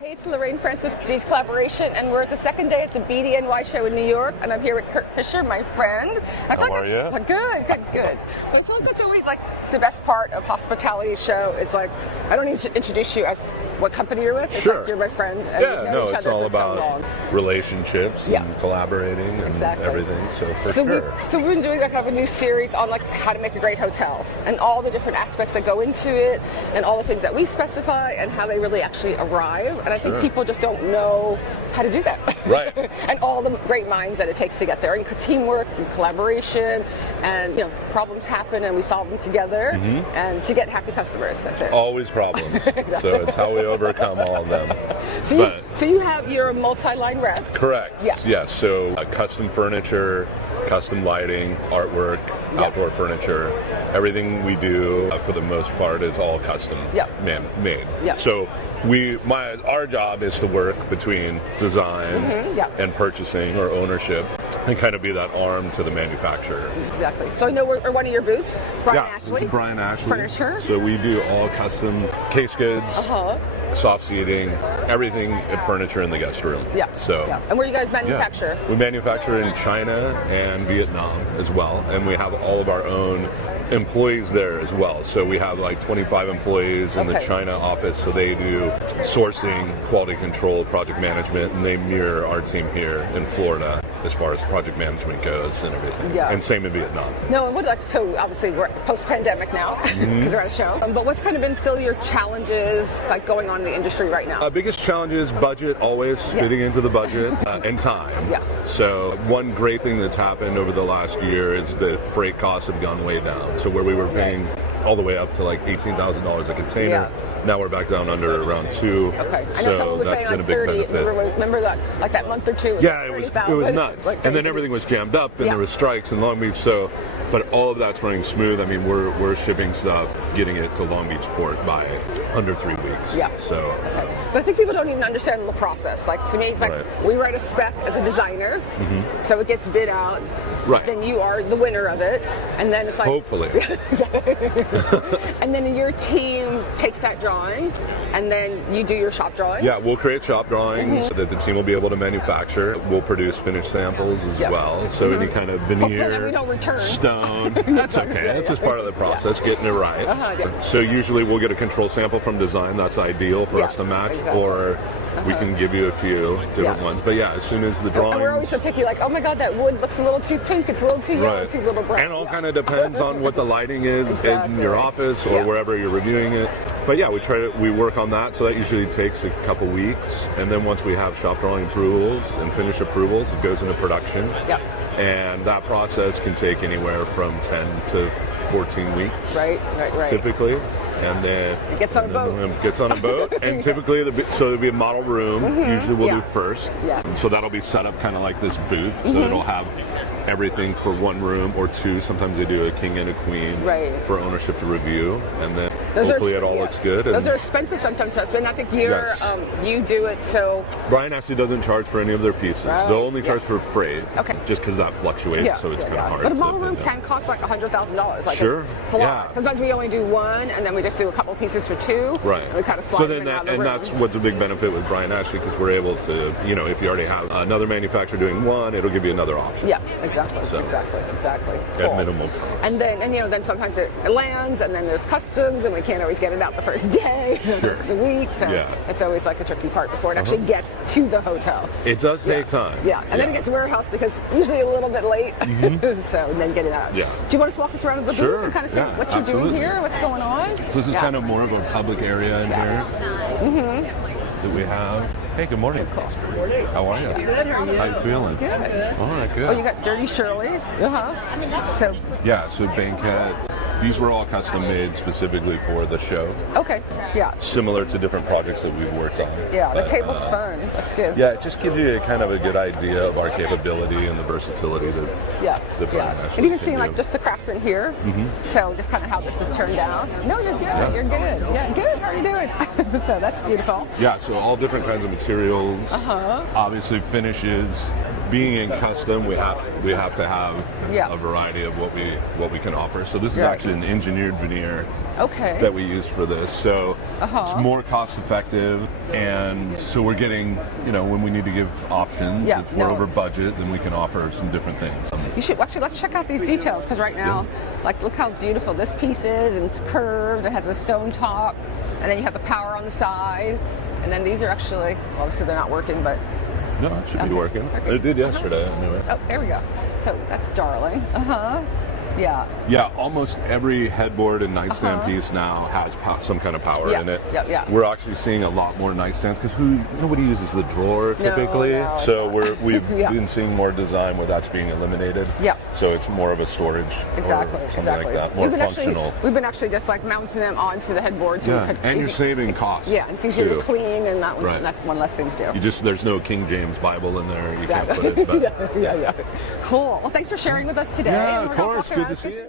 Hey, it's Lorraine France with Cadiz Collaboration, and we're at the second day at the BDNY show in New York, and I'm here with Kurt Fisher, my friend. How are you? Good. I feel like that's always like the best part of hospitality show is like, I don't need to introduce you as what company you're with. It's Sure. like you're my friend, and we've known each it's other all for so long. about relationships and collaborating and everything, so sure. So we've been doing like a new series on like how to make a great hotel, and all the different aspects that go into it, and all the things that we specify, and how they really actually arrive. And I think people just don't know how to do that. Right. And all the great minds that it takes to get there, and teamwork and collaboration, and problems happen and we solve them together, and to get happy customers. That's it. Always problems. Exactly. So it's how we overcome all of them. So you have your multi-line rep. Correct. Yes. So custom furniture, custom lighting, artwork, outdoor furniture, everything we do for the most part is all custom made. So our job is to work between design and purchasing or ownership and kind of be that arm to the manufacturer. Exactly. So I know we're one of your booths, Bryan Ashley. Bryan Ashley. Furniture. So we do all custom case goods, soft seating, everything at furniture in the guest room. And where you guys manufacture? We manufacture in China and Vietnam as well, and we have all of our own employees there as well. So we have like 25 employees in the China office, so they do sourcing, quality control, project management, and they mirror our team here in Florida as far as project management goes and everything. And same in Vietnam. So obviously we're post-pandemic now because we're at a show. But what's kind of been still your challenges like going on in the industry right now? Biggest challenge is budget, always fitting into the budget and time. So one great thing that's happened over the last year is that freight costs have gone way down. So where we were paying all the way up to like $18,000 a container, now we're back down under around $2,000. I know someone was saying like 30. Remember that, like that month or two? It was nuts. And then everything was jammed up, and there was strikes in Long Beach. But all of that's running smooth. I mean, we're shipping stuff, getting it to Long Beach port by under 3 weeks. But I think people don't even understand the process. Like to me, it's like we write a spec as a designer, so it gets bid out. Then you are the winner of it, and then it's like hopefully. And then your team takes that drawing, and then you do your shop drawings. We'll create shop drawings that the team will be able to manufacture. We'll produce finished samples as well. So any kind of veneer, we don't return stone, that's okay. That's just part of the process, getting it right. So usually we'll get a control sample from design. That's ideal for us to match, or we can give you a few different ones. But as soon as the drawings... And we're always so picky, like, oh my God, that wood looks a little too pink, it's a little too yellow, too little brown. And all kind of depends on what the lighting is in your office or wherever you're reviewing it. But we work on that, so that usually takes a couple weeks. And then once we have shop drawing approvals and finish approvals, it goes into production. And that process can take anywhere from 10 to 14 weeks. Typically. And then it gets on a boat. And typically, there'll be a model room. Usually we'll do first. So that'll be set up kind of like this booth. So it'll have everything for one room or two. Sometimes they do a king and a queen for ownership to review. And then hopefully it all looks good. Those are expensive sometimes. And I think you do it so... Bryan actually doesn't charge for any of their pieces. They'll only charge for freight. Just because that fluctuates, so it's kind of hard. But a model room can cost like $100,000. Like it's a lot. Sometimes we only do one, and then we just do a couple pieces for two. And we kind of slide them in and out of the room. That's what's a big benefit with Bryan Ashley, because we're able to, if you already have another manufacturer doing one, it'll give you another option. Exactly. At minimal cost. And then sometimes it lands, and then there's customs, and we can't always get it out the first day. It's a week, so it's always like a tricky part before it actually gets to the hotel. It does take time. And then it gets warehouse because usually a little bit late. So and then get it out. Do you want to walk us around the booth and kind of see what you're doing here, what's going on? So this is kind of more of a public area in here that we have. Hey, good morning. How are you? Good. How are you? How you feeling? Good. All right, good. Oh, you got Dirty Shirley's. So Banquet. These were all custom made specifically for the show. Similar to different projects that we've worked on. The table's fun. That's good. It just gives you kind of a good idea of our capability and the versatility that Bryan Ashley and even seeing like just the craftsman here. So just kind of how this is turned out. No, you're good. You're good. Good. How are you doing? So that's beautiful. So all different kinds of materials. Obviously finishes. being in custom, we have to have a variety of what we can offer. So this is actually an engineered veneer that we use for this. So it's more cost effective, and so we're getting, when we need to give options, if we're over budget, then we can offer some different things. You should actually, let's check out these details, because right now, like, look how beautiful this piece is, and it's curved, it has a stone top, and then you have the power on the side, and then these are actually, obviously they're not working, but no, it should be working. It did yesterday, anyway. Oh, there we go. So that's darling. Yeah. Yeah, almost every headboard and nightstand piece now has some kind of power in it. Yeah. We're actually seeing a lot more nightstands because nobody uses the drawer typically. So we've been seeing more design where that's being eliminated. Yeah. So it's more of a storage. Exactly. Like that, more functional. We've been actually just like mounting them onto the headboard. So and you're saving costs. Yeah, it's easier to clean, and that's one less thing to do. There's no King James Bible in there. You can't put it. But, yeah. Cool. Well, thanks for sharing with us today. Yeah, of course. Good to see you.